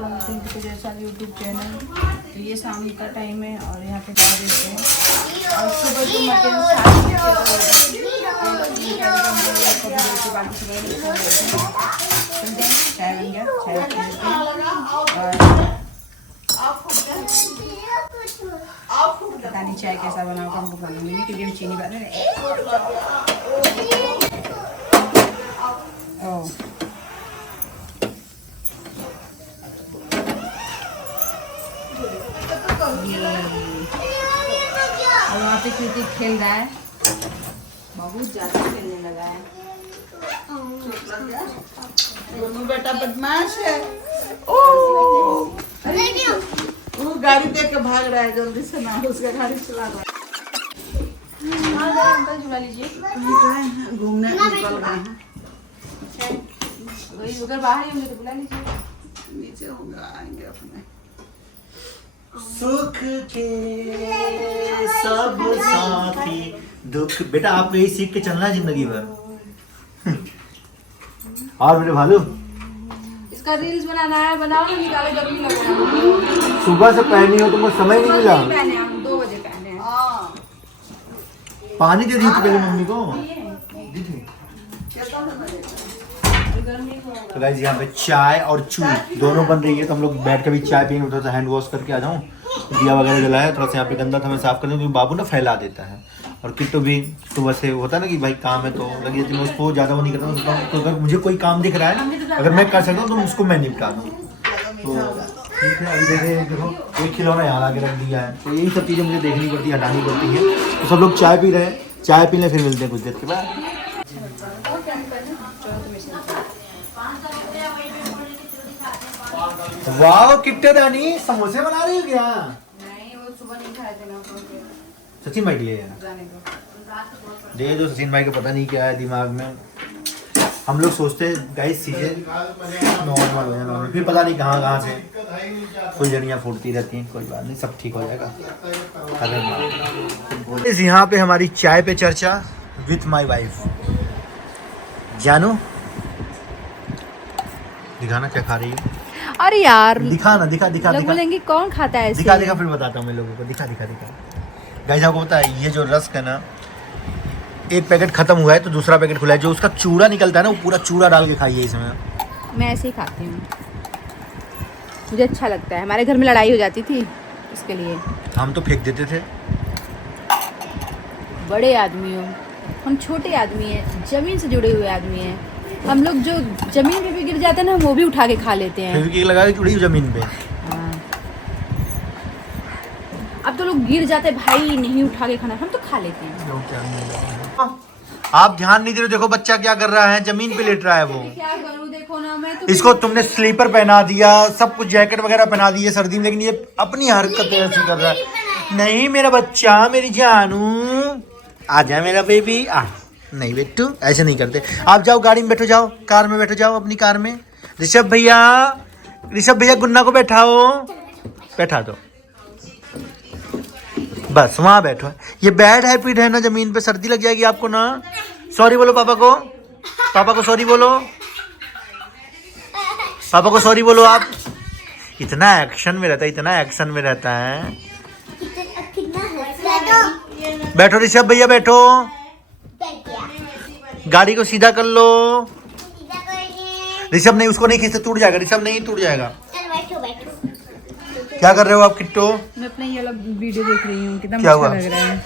के जैसा YouTube channel. तो ये शाम का टाइम है और यहाँ पे जा देते हैं और सुबह जो मटन चाय बन गया, चाय पता नहीं चाय कैसा बना होगा, हमको मालूम नहीं क्योंकि हम चीनी बात नहीं। और वहाँ पे क्रिकेट खेल रहा है, बहुत ज्यादा खेलने लगा है। दोनों बेटा बदमाश है। वो गाड़ी देख के भाग रहा है, जल्दी से ना उसका गाड़ी चला रहा है। अंकल चुरा लीजिए, घूमने निकल गए हैं। उधर बाहर ही होंगे तो बुला लीजिए, नीचे होंगे, आएंगे अपने। सुख के सब साथी दुख। बेटा आपको यही सीख के चलना है जिंदगी भर। और मेरे भालू इसका रील्स बनाना है, बनाओ ना, निकालो, गर्मी लग रहा है। सुबह से पहनी हो तुमको समय नहीं मिला। पहने हम 2 बजे पहने हैं। पानी दे दी थी पहले मम्मी को, दी थी। तो गाइस यहाँ पे चाय और चूई दोनों बन रही है, तो हम लोग बैठ के भी चाय पियेंगे। थोड़ा सा हैंड वॉश करके आ जाऊँ, दिया वगैरह जलाया, थोड़ा सा यहाँ पे गंदा था मैं साफ कर दूँ क्योंकि बाबू ना फैला देता है। और किट्टू भी सुबह से होता है ना कि भाई काम है तो लगी जाती है, मैं उसको ज़्यादा वो नहीं करता हूँ। तो अगर मुझे कोई काम दिख रहा है, अगर मैं कर सकता हूँ तो उसको मैं निपटा दूँ। तो ठीक है, अभी देखो एक खिलौना यहाँ ला के रख दिया है, तो यही सब चीज़ें मुझे देखनी पड़ती है, हटानी पड़ती हैं। तो सब लोग चाय पी रहे हैं, चाय पी लें फिर मिलते हैं कुछ देर के बाद। वाह किट्टे रानी समोसे बना रही हो क्या? नहीं, वो सुबह नहीं खाए थे ना। सचिन भाई के लिए दे दो। सचिन भाई को पता नहीं क्या है दिमाग में। हम लोग सोचते हैं गाइस चीजें नॉर्मल हो जाए, नॉर्मल, फिर पता नहीं कहाँ कहाँ से फुलझड़ियाँ फूटती रहती हैं। कोई बात नहीं, सब ठीक हो जाएगा। यहाँ पे हमारी चाय पे चर्चा विथ माई वाइफ। जानू दिखाना क्या खा रही है? अरे यार दिखा ना, दिखा दिखा लोग बोलेंगे कौन खाता है ऐसे? दिखा दिखा फिर बताता हूँ मैं लोगों को। दिखा दिखा दिखा। गाइस आपको पता है ये जो रस्क है ना, एक पैकेट खत्म हुआ है तो दूसरा पैकेट खुला है। जो उसका चूड़ा निकलता है ना, वो पूरा चूड़ा डाल के खाइए इसमें। मैं ऐसे ही खाती हूँ, मुझे अच्छा लगता है। हमारे घर में लड़ाई हो जाती थी इसके लिए, हम तो फेंक देते थे। बड़े आदमी हो, हम छोटे आदमी हैं, जमीन से जुड़े हुए आदमी हैं। हम लोग जो जमीन पे भी गिर जाते हैं ना, वो भी उठा के खा लेते हैं। फिर लगा के जुड़ी जमीन पे। हाँ। अब तो लोग गिर जाते भाई, नहीं उठा के खाना, हम तो खा लेते हैं। आप ध्यान नहीं दे रहे, देखो बच्चा क्या कर रहा है, जमीन पे लेट रहा है वो। क्या करूं, देखो ना, मैं तो इसको तुमने स्लीपर पहना दिया, सब कुछ जैकेट वगैरह पहना दी है सर्दी में, लेकिन ये अपनी हरकतें ऐसी कर रहा है। नहीं मेरा बच्चा, मेरी जानू, आ जा मेरा बेबी, आ। नहीं बेटू ऐसे नहीं करते। आप जाओ गाड़ी में बैठो, जाओ कार में बैठो, जाओ अपनी कार में। ऋषभ भैया गुन्ना को बैठाओ, बैठा दो बस, वहाँ बैठो। ये बैड हैबिट है ना, जमीन पे सर्दी लग जाएगी आपको ना। सॉरी बोलो पापा को, पापा को सॉरी बोलो, पापा को सॉरी बोलो। आप इतना एक्शन में रहता है, इतना एक्शन में रहता है। बैठो ऋषभ भैया, बैठो, गाड़ी को सीधा कर लो। ऋषभ नहीं, उसको नहीं खींचते, टूट जाएगा। ऋषभ नहीं, टूट जाएगा। क्या कर रहे हो आप किट्टो? मैं अपना ये वाला वीडियो देख रही हूँ, कितना क्या अच्छा हुआ? लग रहा है।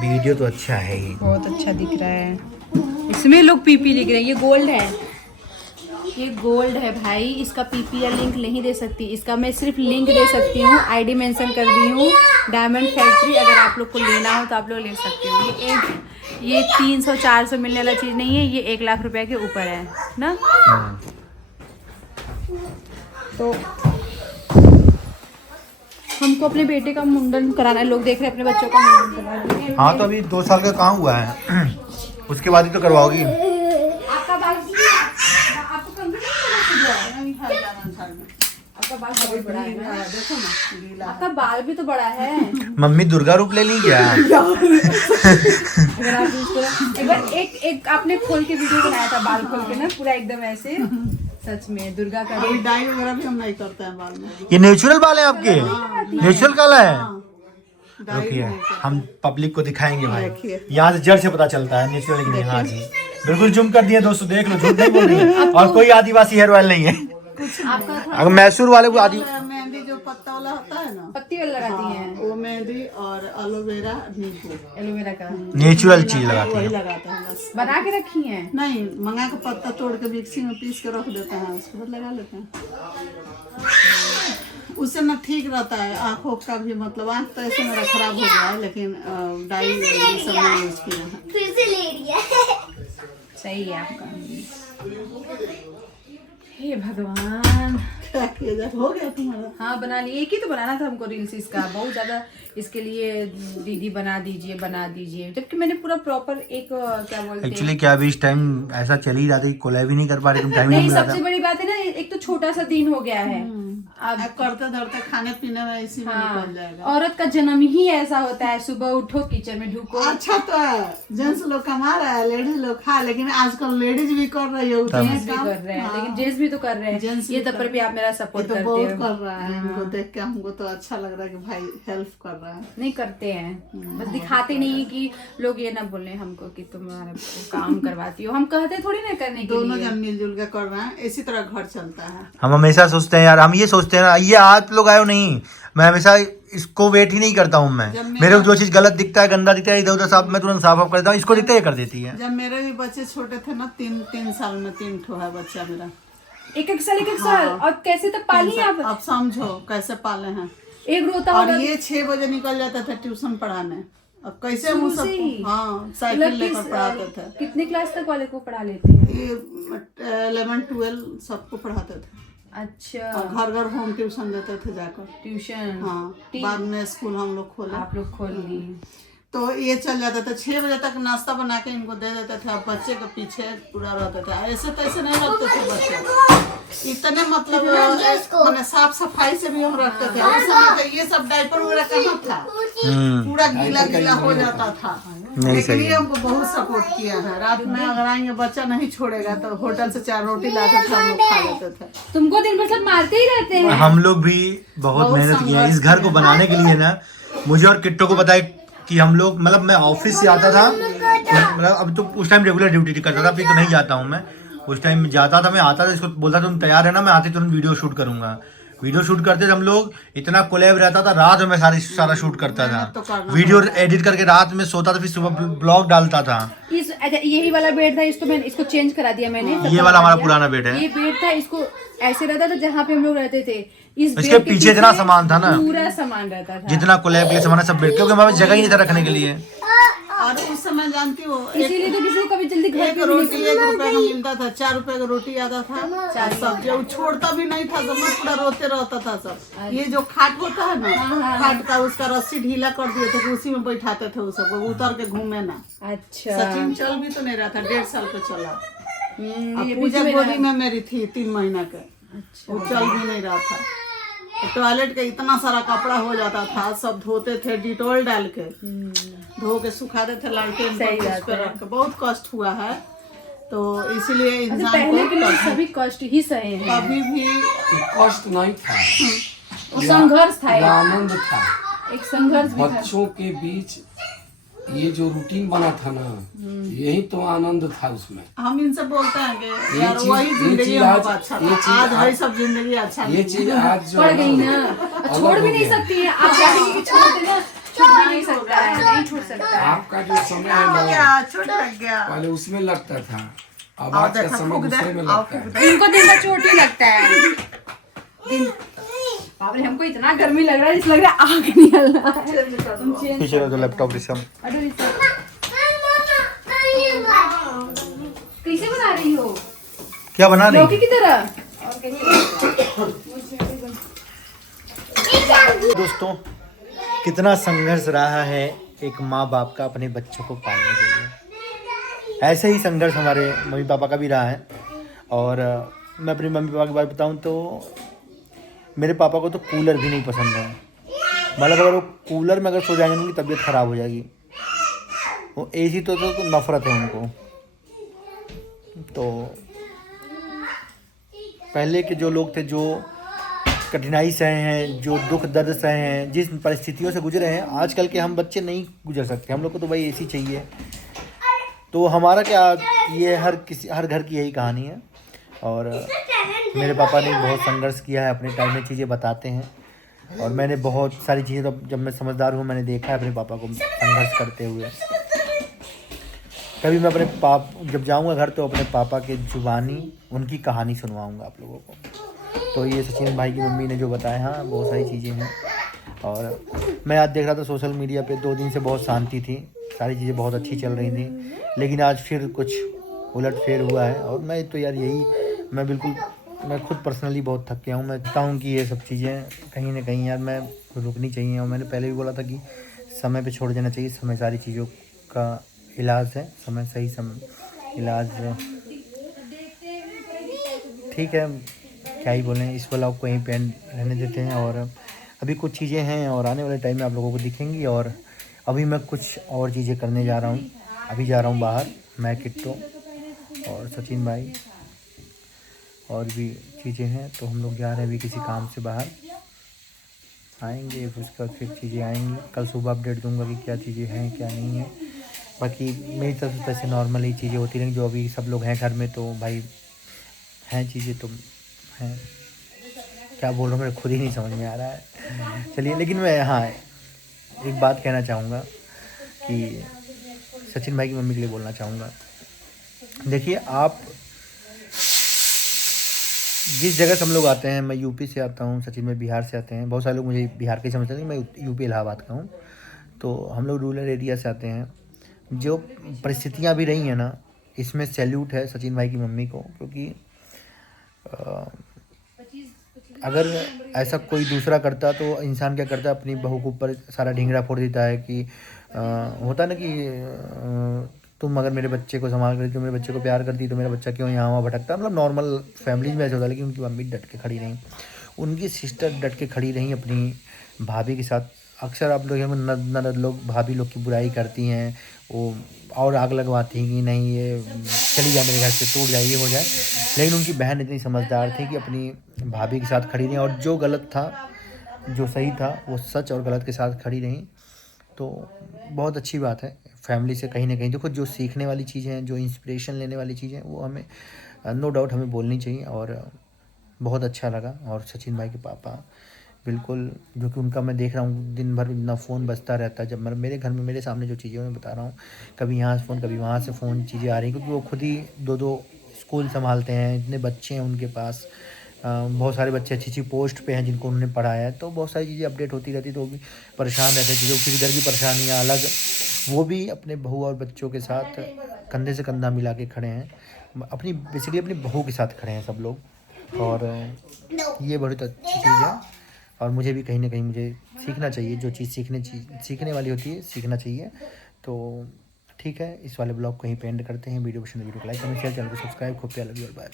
वीडियो तो अच्छा है ही, बहुत अच्छा दिख रहा है। इसमें लोग पीपी लिख रहे हैं, ये गोल्ड है, ये गोल्ड है भाई। इसका पीपी या लिंक नहीं दे सकती, इसका मैं सिर्फ लिंक दे सकती हूँ। आईडी मेंशन कर दी हूँ, डायमंड फैक्ट्री। अगर आप लोग को लेना हो तो आप लोग ले सकते हो। ये 300-400 मिलने वाला चीज़ नहीं है, ये 1 लाख रुपए के ऊपर है ना। तो हमको अपने बेटे का मुंडन कराना है, लोग देख रहे हैं अपने बच्चों का मुंडन कराना। हाँ तो अभी 2 साल का कहाँ हुआ है, उसके बाद ही तो करवाओगी। आपका बाल बहुत बड़ा है ना। देखो ना गीला आपका बाल भी तो बड़ा है। मम्मी दुर्गा रूप ले ली क्या? अगर आप इसको एक बार एक आपने खोल के वीडियो बनाया था बाल खोल के ना पूरा एकदम ऐसे, सच में दुर्गा का अभी डाई वगैरह भी हम नहीं करते हैं बाल में। ये नेचुरल बाल है आपके? नेचुरल काला है? डाई रुकिए नहीं करते। हम पब्लिक को दिखाएंगे भाई, देखिए। यहाँ से जड़ से पता चलता है नेचुरल की नहीं। हाँ जी बिल्कुल जूम कर दिए दोस्तों, देख लो, झूठ नहीं बोल रही है। और कोई आदिवासी हेयर ऑयल नहीं है। आपका थोड़ा अगर मैसूर वाले को आदि मेहंदी जो पत्ता वाला होता है ना, पत्ती वाला लगाती हैं, वो मेहंदी और एलोवेरा नींबू एलोवेरा का नेचुरल चीज लगाती वही है। लगाते हैं बस। बना के रखी हैं। नहीं, मंगा के पत्ता तोड़ के मिक्सी में पीस के रख देते हैं, उसके बाद लगा लेते हैं। उससे ना ठीक रहता है आँखों का भी, मतलब आँख तो ऐसे मेरा खराब हो गया है, लेकिन डाई ये सब मैंने यूज किया है। फिर से ले लिया। सही है आपका। हे भगवान, क्या किया जाए, हो गया तुम्हारा। हाँ बना लिए। एक ही तो बनाना था हमको रील्स इसका, बहुत ज्यादा इसके लिए दीदी बना दीजिए, जबकि मैंने पूरा प्रॉपर एक क्या बोलते हैं। एक्चुअली क्या अभी इस टाइम ऐसा चल ही जाता है कि कोलैब भी नहीं कर पा रहे, तुम टाइम ही नहीं, नहीं मिल सबसे रहा बड़ी बात है ना, एक तो छोटा सा दिन हो गया है। अब करते धरते खाने पीने में इसी में हाँ, निकल जाएगा। औरत का जन्म ही ऐसा होता है, सुबह उठो किचन में ढुको। अच्छा तो है, जेंट्स लोग कमा रहा है, लेडीज लोग खा, लेकिन आजकल लेडीज भी कर रही है उतने जेंट्स भी काम। कर रहे हैं, हाँ। लेकिन जेंट्स भी तो कर रहे हैं। जेंट्स ये भी तब पर भी आप मेरा ये सपोर्ट तो करते बहुत हो। कर रहा है, इनको देख के हमको तो अच्छा लग रहा है कि भाई हेल्प कर रहा है। नहीं करते हैं, बस दिखाते नहीं है कि लोग ये ना बोले हमको कि तुम्हारा काम करवाती हो। हम कहते थोड़ी ना करने के दोनों लिए। जन मिलजुल के कर रहे हैं, इसी तरह घर चलता है। हम हमेशा सोचते हैं यार, हम ये सोचते हैं ना, ये आप लोग आए हो नहीं, मैं हमेशा इसको वेट ही नहीं करता हूँ। मैं मेरे को जो चीज गलत दिखता है, गंदा दिखता है, इधर उधर साफ, मैं तुरंत साफ कर देता हूँ। इसको दिखता है, ये कर देती है। जब मेरे भी बच्चे छोटे थे ना, तीन साल में 3 ठो है बच्चा मेरा। एक साल और कैसे तक पाली आप? अब समझो कैसे पाले हैं। एक रोता और होगा। ये 6 बजे निकल जाता था ट्यूशन पढ़ाने। अब कैसे हम शुरू सब से ही? हाँ साइकिल मतलब लेकर किस- पढ़ाते थे। कितने क्लास तक वाले को पढ़ा लेते हैं? ये 11-12 सबको पढ़ाते थे। अच्छा, और घर घर होम ट्यूशन देते थे जाकर। ट्यूशन। हाँ, बाद में स्कूल हम लोग खोले। आप लोग खोल ली। तो ये चल जाता था, 6 बजे तक नाश्ता बना के इनको दे देते थे। अब बच्चे के पीछे पूरा रहते थे, ऐसे तैसे नहीं रखते थे बच्चे। इतने मतलब मैंने साफ सफाई से भी हम रखते थे। उस समय तो ये सब डायपर वगैरह कहाँ था, पूरा गीला गीला हो जाता था। नहीं, लेकिन सही ये है। हमको बहुत सपोर्ट किया है। रात में अगर आएंगे बच्चा नहीं छोड़ेगा, तो होटल से 4 रोटी लाते थे, हम लोग खा लेते थे। तुमको दिन भर सब मारते ही रहते हैं। हम लोग भी बहुत मेहनत किए हैं इस घर को बनाने के लिए ना। मुझे और किट्टो को पता है कि हम लोग, मतलब मैं ऑफिस से आता था, मतलब अब तो उस टाइम रेगुलर ड्यूटी करता था, अभी तो नहीं जाता हूँ मैं। उस टाइम जाता था, मैं आता था, इसको बोलता तुम तैयार है ना, मैं आते तुरंत वीडियो शूट करूंगा। वीडियो शूट करते थे हम लोग, इतना कोलैब रहता था, रात में मैं सारा शूट करता था, वीडियो एडिट करके रात में सोता था, फिर सुबह ब्लॉग डालता था। अच्छा, यही वाला बेड था, इसको मैंने इसको चेंज करा दिया मैंने। ये वाला हमारा पुराना बेड है। ये बेड था, इसको ऐसे रहता था जहाँ पे हम लोग रहते थे। इस इसके बेड के पीछे इतना सामान था ना, पूरा सामान रहता था। जितना कोलैब के लिए सामान है सब बेड, क्योंकि हमारे पास जगह ही नहीं था रखने के लिए। और उस समय जानती हो, इसीलिए तो किसी को कभी जल्दी घर एक पे रोटी 1 रुपए का मिलता था, 4 रुपए का रोटी आता था। और सब्जी वो छोड़ता भी नहीं था, सब मैं पूरा रोते रहता था सब। ये जो खाट होता है ना, खाट का उसका रस्सी ढीला कर दिए थे कि उसी में बैठाते थे, उस सबको उतर के घूमे ना। अच्छा, सचिन चल भी तो नहीं रहा था, 1.5 साल पे चला। अब ये पूजा बीच में गोदी में मेरी थी 3 महीना के, वो चल भी नहीं रहा था। टॉयलेट का इतना सारा कपड़ा हो जाता था, सब धोते थे डिटॉल डाल के, धो के सुखाते थे लालटेन पर, उस पे रख के। बहुत कष्ट हुआ है, तो इसलिए अच्छा, इंसान पहले को के लोग सभी कष्ट ही सहे हैं। कभी भी कष्ट नहीं था, वो संघर्ष था, यह आनंद था। एक संघर्ष भी था। बच्चों के बीच ये जो रूटीन बना था ना, यही तो आनंद था उसमें। हम इनसे बोलते हैं कि ये यार चीज- वही ये जिंदगी चीज हमको आज- अच्छा ये था। चीज आज आज- वही सब जिंदगी अच्छा ये नहीं चीज है। आज जो पड़ है गई ना, अलग छोड़ भी हो नहीं गया। सकती है आप, चाहेंगे कि छोड़ देना, छूट भी नहीं सकता है, नहीं छूट सकता है। आपका जो समय है हो ना, गया, छूट लग गया। पहले उसमें लगता था, अब आओ आज का देखो, समय फूक दे, दूसरे में आओ लगता फूक है। दे। इनको दिन भर चोट ही लगता है। दिन बाप रे, हमको इतना गर्मी लग रहा है, जैसे लग रहा है आग निकल रहा है। तुम चेंज पीछे रहो तो लैपटॉप रिसम। अरे रिचा, कैसे बना रही हो? क्या बना रही लौकी की तरह। दोस्तों, कितना संघर्ष रहा है एक माँ बाप का अपने बच्चों को पालने के लिए। ऐसे ही संघर्ष हमारे मम्मी पापा का भी रहा है। और मैं अपनी मम्मी पापा की बात बताऊं तो मेरे पापा को तो कूलर भी नहीं पसंद है, मतलब अगर वो कूलर में अगर सो जाएंगे उनकी तबीयत ख़राब हो जाएगी। वो एसी तो नफ़रत है उनको। तो पहले के जो लोग थे, जो कठिनाई सहे हैं, जो दुख दर्द सहे हैं, जिस परिस्थितियों से गुजरे हैं, आजकल के हम बच्चे नहीं गुजर सकते। हम लोग को तो भाई एसी चाहिए। तो हमारा क्या, ये हर घर की यही कहानी है। और मेरे पापा ने बहुत संघर्ष किया है, अपने टाइम में चीज़ें बताते हैं। और मैंने बहुत सारी चीज़ें, तो जब मैं समझदार हूँ, मैंने देखा है अपने पापा को संघर्ष करते हुए। कभी मैं अपने जब जाऊँगा घर तो अपने पापा के ज़ुबानी उनकी कहानी सुनवाऊँगा आप लोगों को। तो ये सचिन भाई की मम्मी ने जो बताया, हाँ बहुत सारी चीज़ें हैं। और मैं आज देख रहा था सोशल मीडिया पे 2 दिन से बहुत शांति थी, सारी चीज़ें बहुत अच्छी चल रही थी, लेकिन आज फिर कुछ उलटफेर हुआ है। और मैं तो यार मैं खुद पर्सनली बहुत थक गया हूँ। मैं चाहता हूँ कि ये सब चीज़ें कहीं ना कहीं यार मैं रुकनी चाहिए। और मैंने पहले भी बोला था कि समय पे छोड़ देना चाहिए। समय सारी चीज़ों का इलाज है, समय सही समय इलाज। ठीक है, क्या ही बोलें, इस ब्लॉग को यहीं पे रहने देते हैं। और अभी कुछ चीज़ें हैं और आने वाले टाइम में आप लोगों को दिखेंगी। और अभी मैं कुछ और चीज़ें करने जा रहा हूँ। अभी जा रहा हूँ बाहर, मैं, किट्टू और सचिन भाई, और भी चीज़ें हैं। तो हम लोग जा रहे हैं अभी किसी काम से बाहर, आएंगे उसके बाद फिर चीज़ें आएंगी। कल सुबह अपडेट दूंगा कि क्या चीज़ें हैं क्या नहीं है। बाकी मेरी तरफ से वैसे नॉर्मल ही चीज़ें होती रहेंगी। जो अभी सब लोग हैं घर में, तो भाई हैं चीज़ें तो हैं। क्या बोल रहा हूँ मेरे खुद ही नहीं समझ में आ रहा है। चलिए, लेकिन मैं हाँ एक बात कहना चाहूँगा कि सचिन भाई की मम्मी के लिए बोलना चाहूँगा। देखिए, आप जिस जगह से हम लोग आते हैं, मैं यूपी से आता हूँ, सचिन में बिहार से आते हैं। बहुत सारे लोग मुझे बिहार के समझते हैं, मैं यूपी इलाहाबाद का हूँ। तो हम लोग रूरल एरिया से आते हैं। जो परिस्थितियाँ भी रही हैं ना, इसमें सैल्यूट है सचिन भाई की मम्मी को। क्योंकि अगर ऐसा कोई दूसरा करता तो इंसान क्या करता, अपनी बहू के ऊपर सारा ढिंगरा फोड़ देता है कि होता ना कि तुम अगर मेरे बच्चे को संभाल करती, मेरे बच्चे को प्यार करती, तो मेरा बच्चा क्यों यहाँ वहाँ भटकता। मतलब नॉर्मल फैमिलीज में ऐसा होता है। लेकिन उनकी मम्मी डट के खड़ी रहीं, उनकी सिस्टर डट के खड़ी रहीं अपनी भाभी के साथ। अक्सर आप लोग ननद लोग भाभी लोग की बुराई करती हैं, वो और आग लगवाती हैं कि नहीं ये चली जाए मेरे घर से, टूट जाए, ये हो जाए। लेकिन उनकी बहन इतनी समझदार थी कि अपनी भाभी के साथ खड़ी रहीं, और जो गलत था जो सही था वो सच और गलत के साथ खड़ी रहीं। तो बहुत अच्छी बात है। फैमिली से कहीं ना कहीं देखो, जो सीखने वाली चीज़ें हैं, जो इंस्पिरेशन लेने वाली चीज़ें हैं, वो हमें नो डाउट हमें बोलनी चाहिए। और बहुत अच्छा लगा। और सचिन भाई के पापा बिल्कुल, जो कि उनका मैं देख रहा हूँ दिन भर इतना फ़ोन बजता रहता है। जब मेरे घर में मेरे सामने जो चीज़ें मैं बता रहा हूँ, कभी यहाँ से फ़ोन कभी वहाँ से फ़ोन, चीज़ें आ रही हैं। क्योंकि वो खुद ही 2-2 स्कूल संभालते हैं, इतने बच्चे हैं उनके पास। बहुत सारे बच्चे अच्छी अच्छी पोस्ट पे हैं जिनको उन्होंने पढ़ाया है। तो बहुत सारी चीज़ें अपडेट होती रहती, तो वो भी परेशान रहते हैं। जो फिर इधर की परेशानियाँ अलग, वो भी अपने बहू और बच्चों के साथ कंधे से कंधा मिला के खड़े हैं। बेसिकली अपनी बहू के साथ खड़े हैं सब लोग। और ये बहुत अच्छी चीज़ है। और मुझे भी कहीं ना कहीं मुझे सीखना चाहिए। जो चीज़ सीखने वाली होती है, सीखना चाहिए। तो ठीक है, इस वाले ब्लॉग को यहीं पे एंड करते हैं। वीडियो पसंद वीडियो को लाइक कमेंट शेयर, चैनल को सब्सक्राइब। खूब प्यार लगी और बाय।